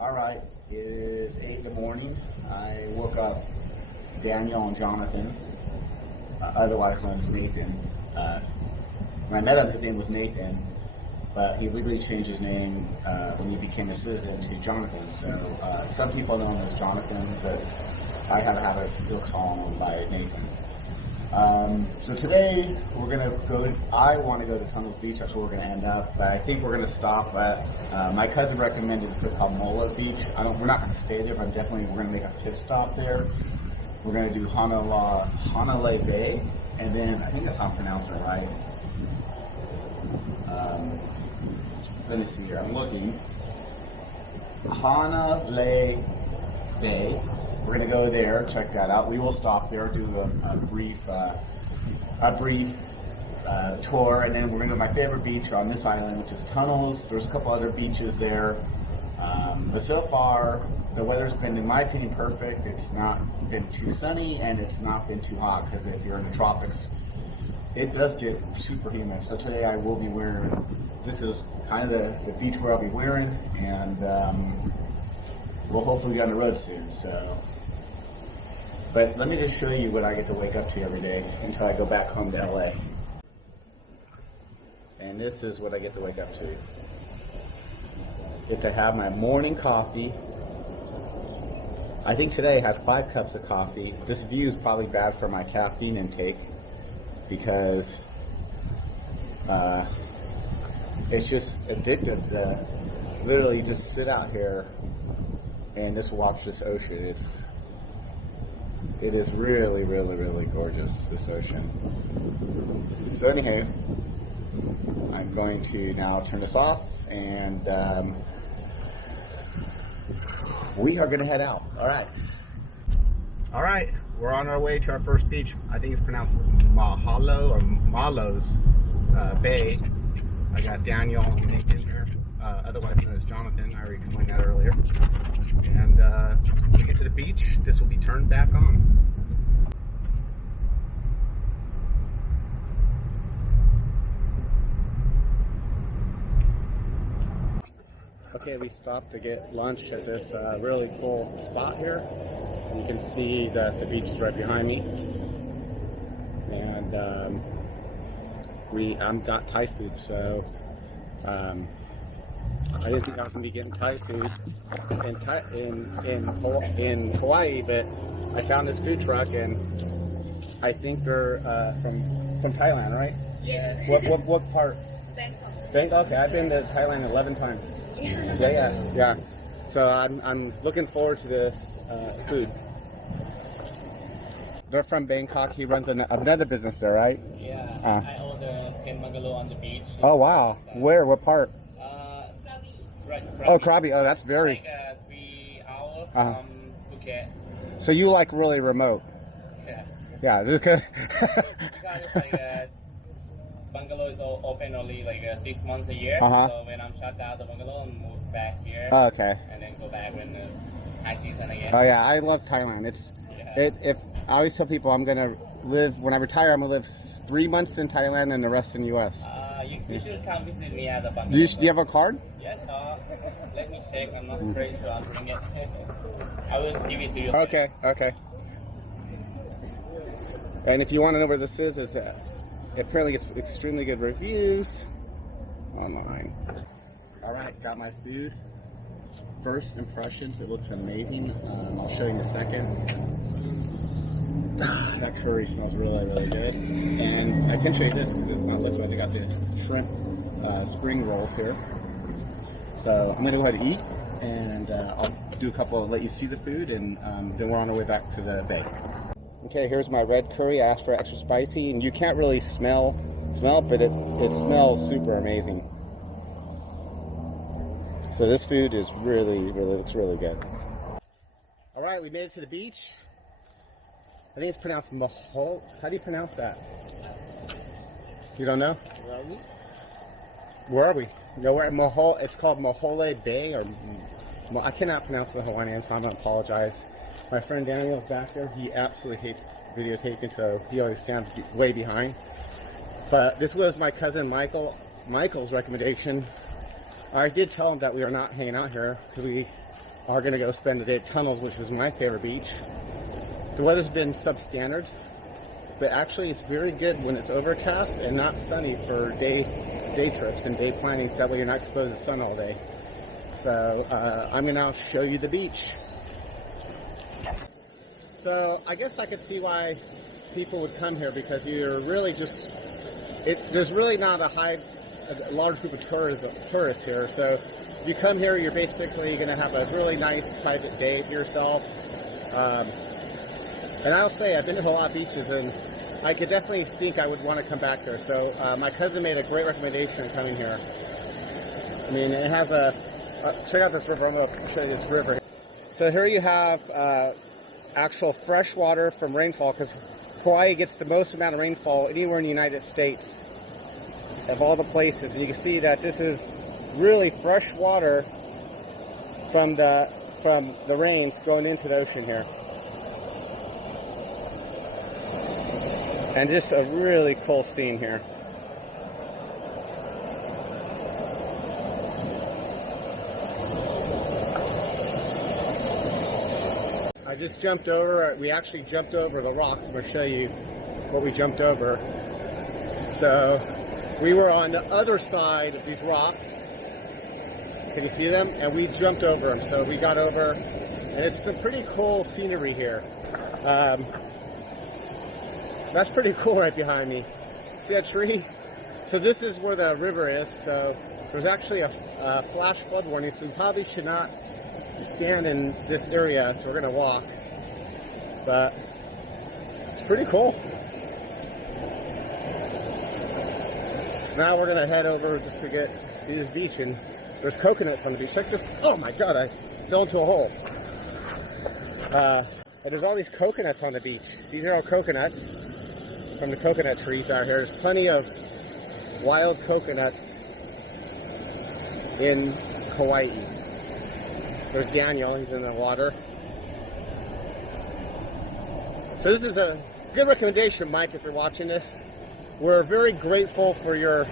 All right, it is 8 in the morning. I woke up Daniel and Jonathan, otherwise known as Nathan. When I met him, his name was Nathan, but he legally changed his name when he became a citizen to Jonathan. So some people know him as Jonathan, but I have a habit of still calling him by Nathan. So today we're gonna go. I want to go to Tunnels Beach. That's where we're gonna end up. But I think we're gonna stop at. My cousin recommended this place called Moloa'a Beach. We're not gonna stay there, but we're gonna make a pit stop there. We're gonna do Hanalei Bay, and then I think that's how I'm pronouncing it right. Let me see here. I'm looking. Hanalei Bay. We're gonna go there, check that out. We will stop there, do a brief tour, and then we're gonna go to my favorite beach on this island, which is Tunnels. There's a couple other beaches there, but so far the weather's been, in my opinion, perfect. It's not been too sunny and it's not been too hot, because if you're in the tropics, it does get super humid. So today I will be wearing. This is kind of the beach where I'll be wearing, and we'll hopefully get on the road soon. So. But let me just show you what I get to wake up to every day until I go back home to LA. And this is what I get to wake up to. Get to have my morning coffee. I think today I had 5 cups of coffee. This view is probably bad for my caffeine intake because it's just addictive to literally just sit out here and just watch this ocean. It is really, really, really gorgeous, this ocean. So anyhow, I'm going to now turn this off, and we are going to head out. All right, we're on our way to our first beach. I think it's pronounced Mahalo or Mahalo's Bay. I got Daniel and Nathan here, otherwise known as Jonathan. I already explained that earlier. And when we get to the beach, this will be turned back on. Okay, we stopped to get lunch at this really cool spot here. You can see that the beach is right behind me. And I'm got Thai food, so I didn't think I was going to be getting Thai food in Kauai, but I found this food truck, and I think they're from Thailand, right? Yes. What part? Bangkok. Okay, I've been to Thailand 11 times. Yeah. So I'm looking forward to this food. They're from Bangkok. He runs another business there, right? Yeah. I own the 10 bungalow on the beach. Oh wow. Where? What part? Krabi. Krabi. Oh, that's very. Like 3 hours from Phuket. So you like really remote? Yeah. Yeah. Because it's like bungalow is open only like 6 months a year. So when I'm shut down the bungalow, I move back here. Oh, okay. And then go back when the high season again. Oh yeah, I love Thailand. If I always tell people when I retire, I'm gonna live 3 months in Thailand and the rest in the U.S. You should come visit me at the bungalow. Do you have a card? Yes. Let me check. I'm not pretty sure I'm doing it. I will give it to you. Okay. And if you want to know where this is, apparently it's extremely good reviews online. All right, got my food. First impressions, it looks amazing. I'll show you in a second. That curry smells really, really good. And I can show you this because it's not liquid. I got the shrimp spring rolls here. So I'm going to go ahead and eat, and I'll do a couple, let you see the food, and then we're on our way back to the bay. Okay, here's my red curry. I asked for extra spicy, and you can't really smell, but it smells super amazing. So this food is really looks really good. All right, we made it to the beach. I think it's pronounced Mahalo. How do you pronounce that? You don't know? Where are we? No, we're at Mahalo. It's called Mahalo Bay, or I cannot pronounce the Hawaiian name, so I'm gonna apologize. My friend Daniel back there, he absolutely hates videotaping, so he always stands way behind. But this was my cousin Michael's recommendation. I did tell him that we are not hanging out here because are going to go spend the day at Tunnels, which is my favorite beach. The weather's been substandard, but actually it's very good when it's overcast and not sunny for day trips and day planning, so that way you're not exposed to sun all day. So I'm going to now show you the beach. So I guess I could see why people would come here, because you're really just, there's really not a large group of tourists here. So if you come here, you're basically going to have a really nice private day for yourself. And I'll say, I've been to Moloa'a Beaches, and I could definitely think I would want to come back there. So my cousin made a great recommendation on coming here. I mean, it has check out this river. I'm going to show you this river. So here you have actual fresh water from rainfall, because Kauai gets the most amount of rainfall anywhere in the United States of all the places. And you can see that this is really fresh water from the rains going into the ocean here. And just a really cool scene here. I just jumped over, we actually jumped over the rocks. I'm going to show you what we jumped over. So we were on the other side of these rocks. Can you see them? And we jumped over them. So we got over, and it's some pretty cool scenery here. That's pretty cool right behind me. See that tree? So this is where the river is. So there's actually a flash flood warning, so we probably should not stand in this area, so we're gonna walk. But it's pretty cool. So now we're gonna head over just to see this beach, and there's coconuts on the beach. Check this. Oh my God, I fell into a hole. And there's all these coconuts on the beach. These are all coconuts from the coconut trees out here. There's plenty of wild coconuts in Kauai. There's Daniel, he's in the water. So this is a good recommendation, Mike, if you're watching this. We're very grateful for your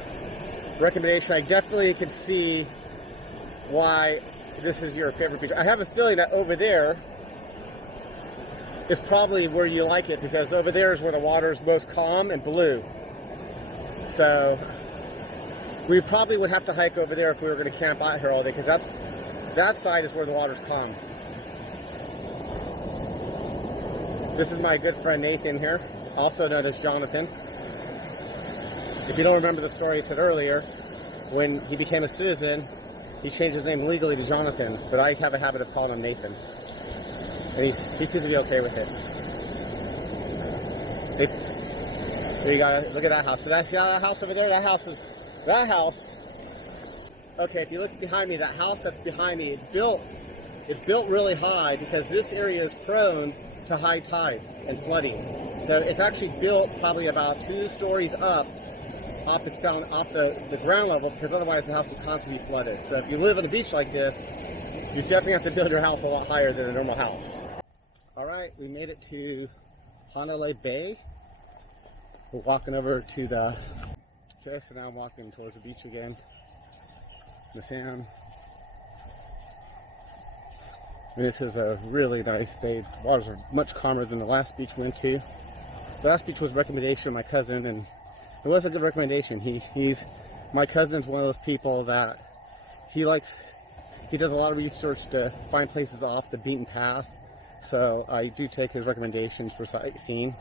recommendation. I definitely can see why this is your favorite beach. I have a feeling that over there is probably where you like it, because over there is where the water is most calm and blue. So we probably would have to hike over there if we were going to camp out here all day, because that side is where the water's calm. This is my good friend Nathan here, also known as Jonathan. If you don't remember the story I said earlier, when he became a citizen, he changed his name legally to Jonathan, but I have a habit of calling him Nathan. And he seems to be okay with it. There you go. Look at that house. So that's that house over there. That house. Okay, if you look behind me, that house that's behind me, it's built really high because this area is prone to high tides and flooding. So it's actually built probably about 2 stories up off the ground level, because otherwise the house will constantly be flooded. So if you live on a beach like this, you definitely have to build your house a lot higher than a normal house. All right, we made it to Hanalei Bay. We're walking over to the, okay, so now I'm walking towards the beach again. The sand. This is a really nice bay. The waters are much calmer than the last beach we went to. The last beach was a recommendation of my cousin, and it was a good recommendation. My cousin's one of those people that he does a lot of research to find places off the beaten path. So I do take his recommendations for sightseeing.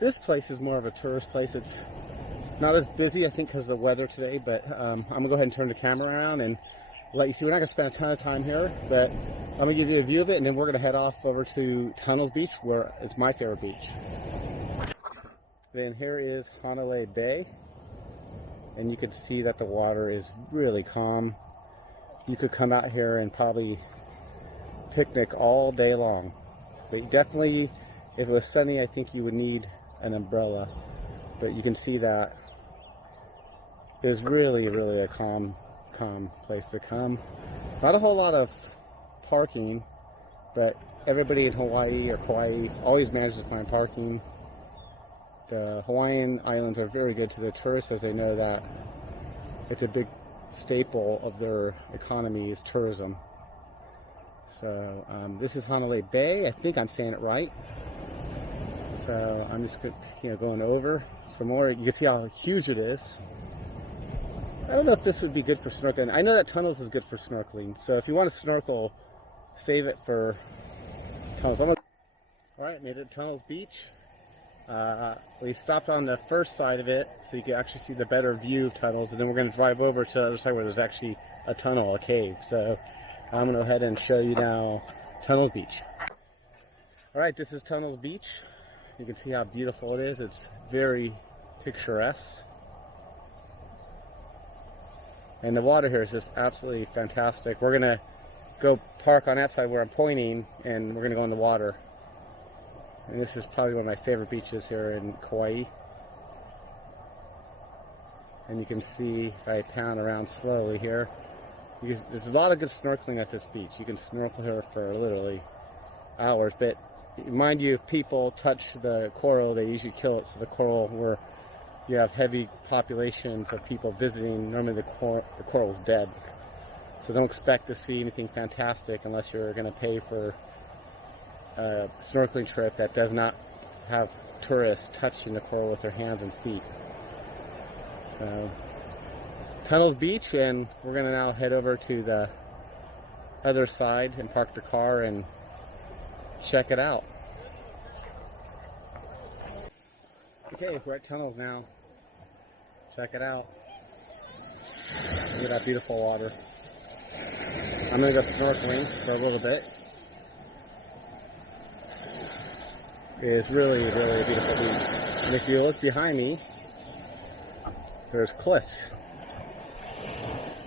This place is more of a tourist place. It's not as busy, I think, because of the weather today, but I'm going to go ahead and turn the camera around and let you see. We're not going to spend a ton of time here, but I'm going to give you a view of it, and then we're going to head off over to Tunnels Beach, where it's my favorite beach. Then here is Hanalei Bay, and you can see that the water is really calm. You could come out here and probably picnic all day long. But definitely, if it was sunny, I think you would need an umbrella. But you can see that it's really, really a calm place to come. Not a whole lot of parking, but everybody in Hawaii or Kauai always manages to find parking. The Hawaiian Islands are very good to the tourists, as they know that it's a big staple of their economy is tourism. So this is Hanalei Bay. I think I'm saying it right. So I'm just going over some more. You can see how huge it is. I don't know if this would be good for snorkeling. I know that tunnels is good for snorkeling. So if you want to snorkel, save it for tunnels. All right, made it to Tunnels Beach. We stopped on the first side of it so you can actually see the better view of tunnels, and then we're going to drive over to the other side where there's actually a tunnel, a cave. So I'm going to go ahead and show you now Tunnels Beach. All right, this is Tunnels Beach. You can see how beautiful it is. It's very picturesque. And the water here is just absolutely fantastic. We're going to go park on that side where I'm pointing, and we're going to go in the water. And this is probably one of my favorite beaches here in Kauai. And you can see if I pan around slowly here, there's a lot of good snorkeling at this beach. You can snorkel here for literally hours, but mind you, if people touch the coral, they usually kill it. So the coral, where you have heavy populations of people visiting, normally the coral's dead. So don't expect to see anything fantastic unless you're going to pay for a snorkeling trip that does not have tourists touching the coral with their hands and feet. So Tunnels Beach, and we're going to now head over to the other side and park the car and check it out. Okay, we're at Tunnels now. Check it out. Look at that beautiful water. I'm going to go snorkeling for a little bit. It is really, really a beautiful beach. And if you look behind me, there's cliffs.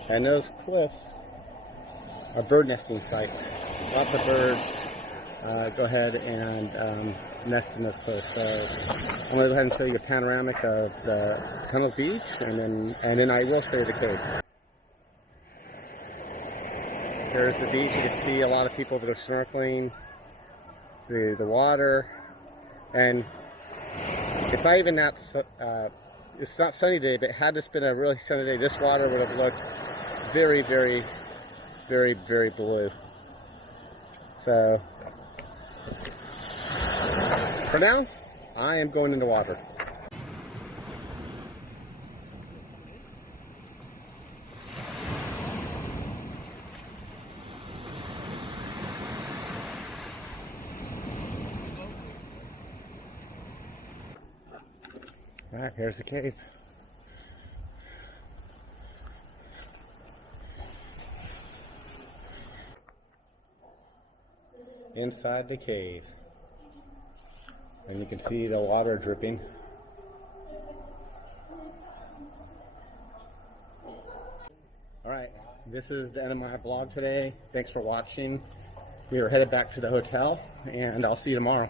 And those cliffs are bird nesting sites. Lots of birds go ahead and nest in those cliffs. So I'm going to go ahead and show you a panoramic of the Tunnels Beach, and then I will show you the cave. Here's the beach. You can see a lot of people that are snorkeling through the water. And it's not even that, it's not sunny today, but had this been a really sunny day, this water would have looked very, very, very, very blue. So, for now, I am going in the water. Alright, here's the cave. Inside the cave. And you can see the water dripping. Alright, this is the end of my vlog today. Thanks for watching. We are headed back to the hotel, and I'll see you tomorrow.